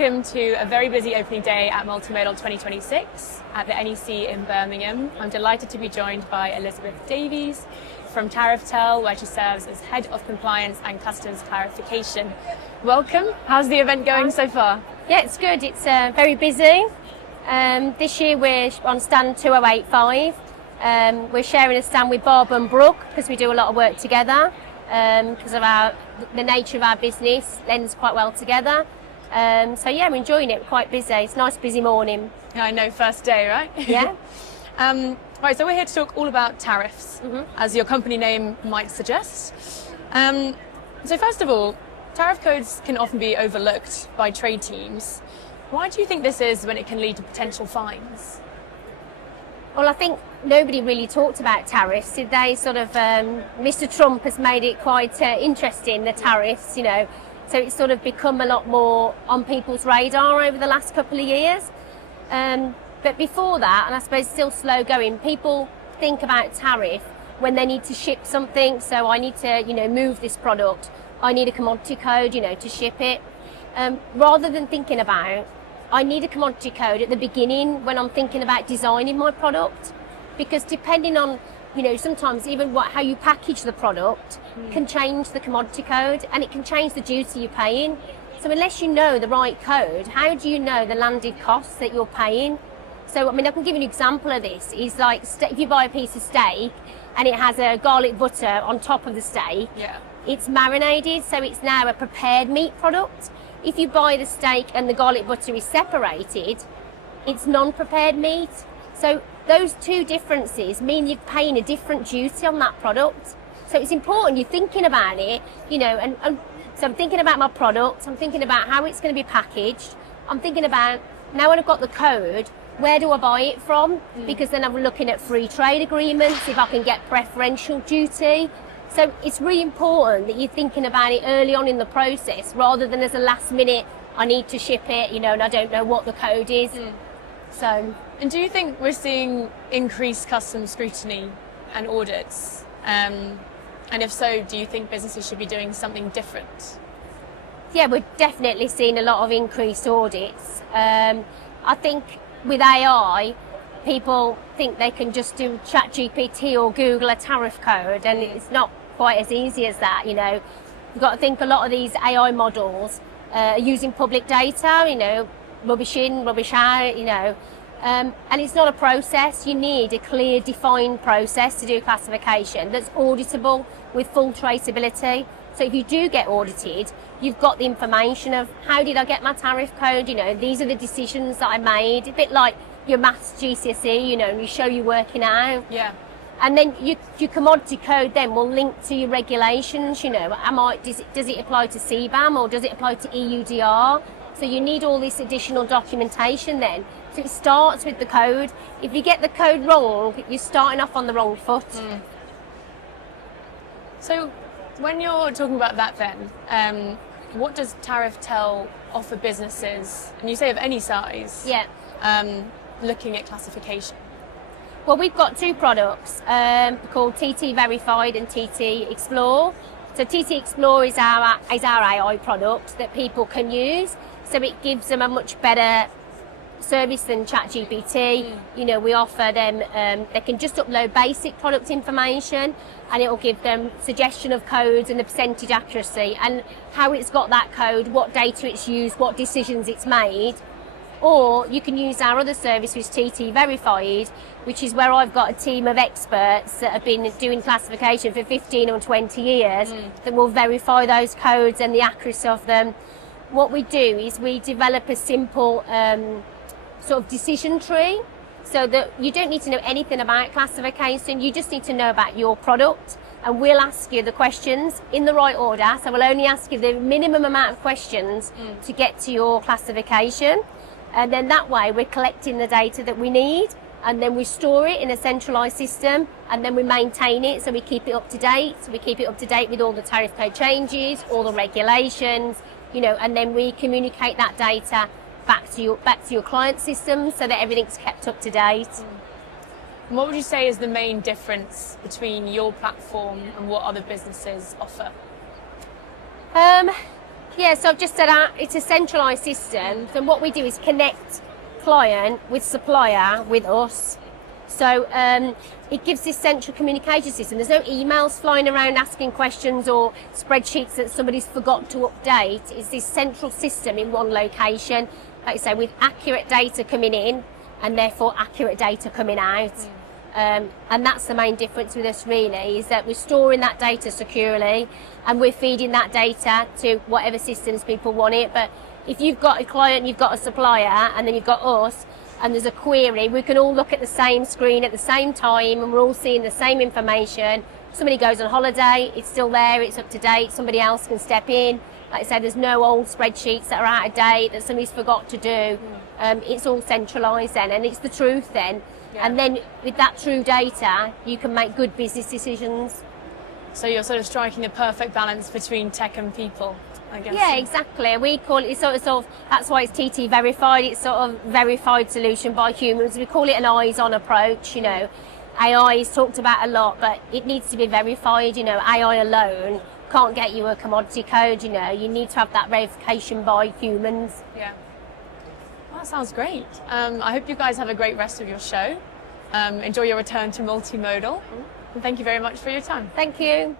welcome to a very busy opening day at Multimodal 2026 at the NEC in Birmingham. I'm delighted to be joined by Elizabeth Davies from Tariff, where she serves as Head of Compliance and Customs Clarification. Welcome. How's the event going so far? Yeah, it's good. It's very busy. This year we're on stand 2085. We're sharing a stand with Barb and Brooke because we do a lot of work together. Because of the nature of our business lends quite well together. So yeah, I'm enjoying it. Quite busy. It's a nice busy morning. I know, first day, right? Yeah. Right, so we're here to talk all about tariffs, as your company name might suggest. So first of all, tariff codes can often be overlooked by trade teams. Why do you think this is when it can lead to potential fines? Well, I think nobody really talked about tariffs, did they? Sort of, Mr. Trump has made it quite interesting, the tariffs, you know. So it's sort of become a lot more on people's radar over the last couple of years. But before that, and I suppose still slow going, people think about tariff when they need to ship something. So I need to, move this product. I need a commodity code, to ship it. Rather than thinking about, I need a commodity code at the beginning when I'm thinking about designing my product, because depending on, sometimes even how you package the product can change the commodity code, and it can change the duty you're paying. So unless you know the right code, how do you know the landed costs that you're paying? So, I can give you an example of this. Is like if you buy a piece of steak and it has a garlic butter on top of the steak, it's marinated, so it's now a prepared meat product. If you buy the steak and the garlic butter is separated, it's non-prepared meat. So those two differences mean you're paying a different duty on that product. So it's important you're thinking about it, and so I'm thinking about my product, I'm thinking about how it's going to be packaged, I'm thinking about, now when I've got the code, where do I buy it from? Because then I'm looking at free trade agreements, if I can get preferential duty. So it's really important that you're thinking about it early on in the process, rather than as a last minute, I need to ship it, and I don't know what the code is. So. And do you think we're seeing increased customs scrutiny and audits? And if so, do you think businesses should be doing something different? Yeah, we're definitely seeing a lot of increased audits. I think with AI, people think they can just do ChatGPT or Google a tariff code, and it's not quite as easy as that. You've got to think a lot of these AI models are using public data, rubbish in, rubbish out, and it's not a process. You need a clear, defined process to do classification that's auditable with full traceability. So if you do get audited, you've got the information of how did I get my tariff code, these are the decisions that I made, a bit like your maths GCSE, and you show you're working out. Yeah. And then your commodity code then will link to your regulations, does it apply to CBAM or does it apply to EUDR? So you need all this additional documentation then. So it starts with the code. If you get the code wrong, you're starting off on the wrong foot. So when you're talking about that then, what does Tariff offer businesses, and you say of any size, looking at classification? Well, we've got two products called TT Verified and TT Explore. So TT Explore is our AI product that people can use. So it gives them a much better service than ChatGPT. We offer them, they can just upload basic product information, and it will give them suggestion of codes and the percentage accuracy and how it's got that code, what data it's used, what decisions it's made. Or you can use our other service, which is TT Verified, which is where I've got a team of experts that have been doing classification for 15 or 20 years that will verify those codes and the accuracy of them. What we do is we develop a simple sort of decision tree, so that you don't need to know anything about classification, you just need to know about your product, and we'll ask you the questions in the right order. So we'll only ask you the minimum amount of questions to get to your classification. And then that way we're collecting the data that we need, and then we store it in a centralised system, and then we maintain it, so we keep it up to date. So we keep it up to date with all the tariff code changes, all the regulations, and then we communicate that data back to your client system so that everything's kept up to date. And what would you say is the main difference between your platform and what other businesses offer? Yeah, so I've just said it's a centralised system. So what we do is connect client with supplier with us. So it gives this central communication system. There's no emails flying around asking questions or spreadsheets that somebody's forgot to update. It's this central system in one location, like I say, with accurate data coming in and therefore accurate data coming out. And that's the main difference with us really, is that we're storing that data securely and we're feeding that data to whatever systems people want it. But if you've got a client, you've got a supplier, and then you've got us, and there's a query, we can all look at the same screen at the same time and we're all seeing the same information. Somebody goes on holiday, it's still there, it's up to date, somebody else can step in. Like I said, there's no old spreadsheets that are out of date that somebody's forgot to do. It's all centralised then, and it's the truth then. Yeah. And then with that true data, you can make good business decisions. So you're sort of striking a perfect balance between tech and people, I guess. Yeah, exactly. We call it sort of that's why it's TT verified. It's sort of verified solution by humans. We call it an eyes-on approach. You know, AI is talked about a lot, but it needs to be verified. You know, AI alone can't get you a commodity code. You know, you need to have that verification by humans. Yeah. Well, that sounds great. I hope you guys have a great rest of your show. Enjoy your return to multimodal. And thank you very much for your time. Thank you.